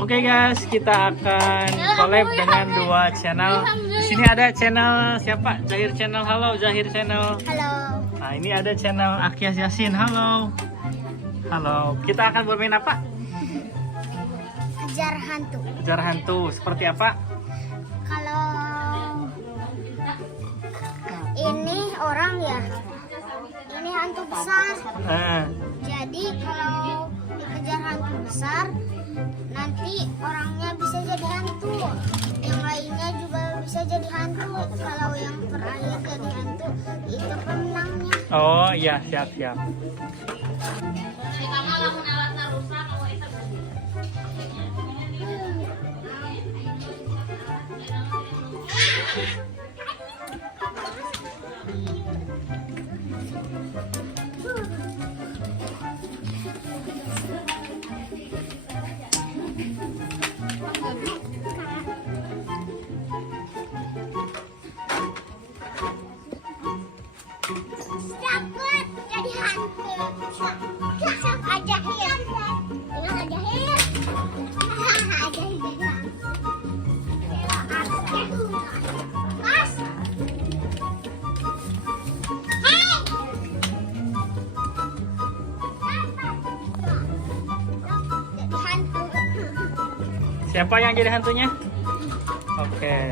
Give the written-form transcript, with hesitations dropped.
Oke guys, kita akan collab dengan dua channel. Di sini ada channel siapa? Zahir Channel. Halo Zahir Channel. Halo. Nah, ini ada channel Akyas Yasin. Halo. Halo. Kita akan bermain apa? Kejar hantu. Kejar hantu. Seperti apa? Kalau ini orang ya, ini hantu besar. Jadi kalau dikejar hantu besar, nanti orangnya bisa jadi hantu. Yang lainnya juga bisa jadi hantu. Kalau yang terakhir jadi hantu, itu pemenangnya. Oh iya, siap. Dapat jadi hantu. Ajahir. Dengan ajahir. Ajahir jadi hantu. Mas. Hei. Jadi hantu. Siapa yang jadi hantunya? Oke.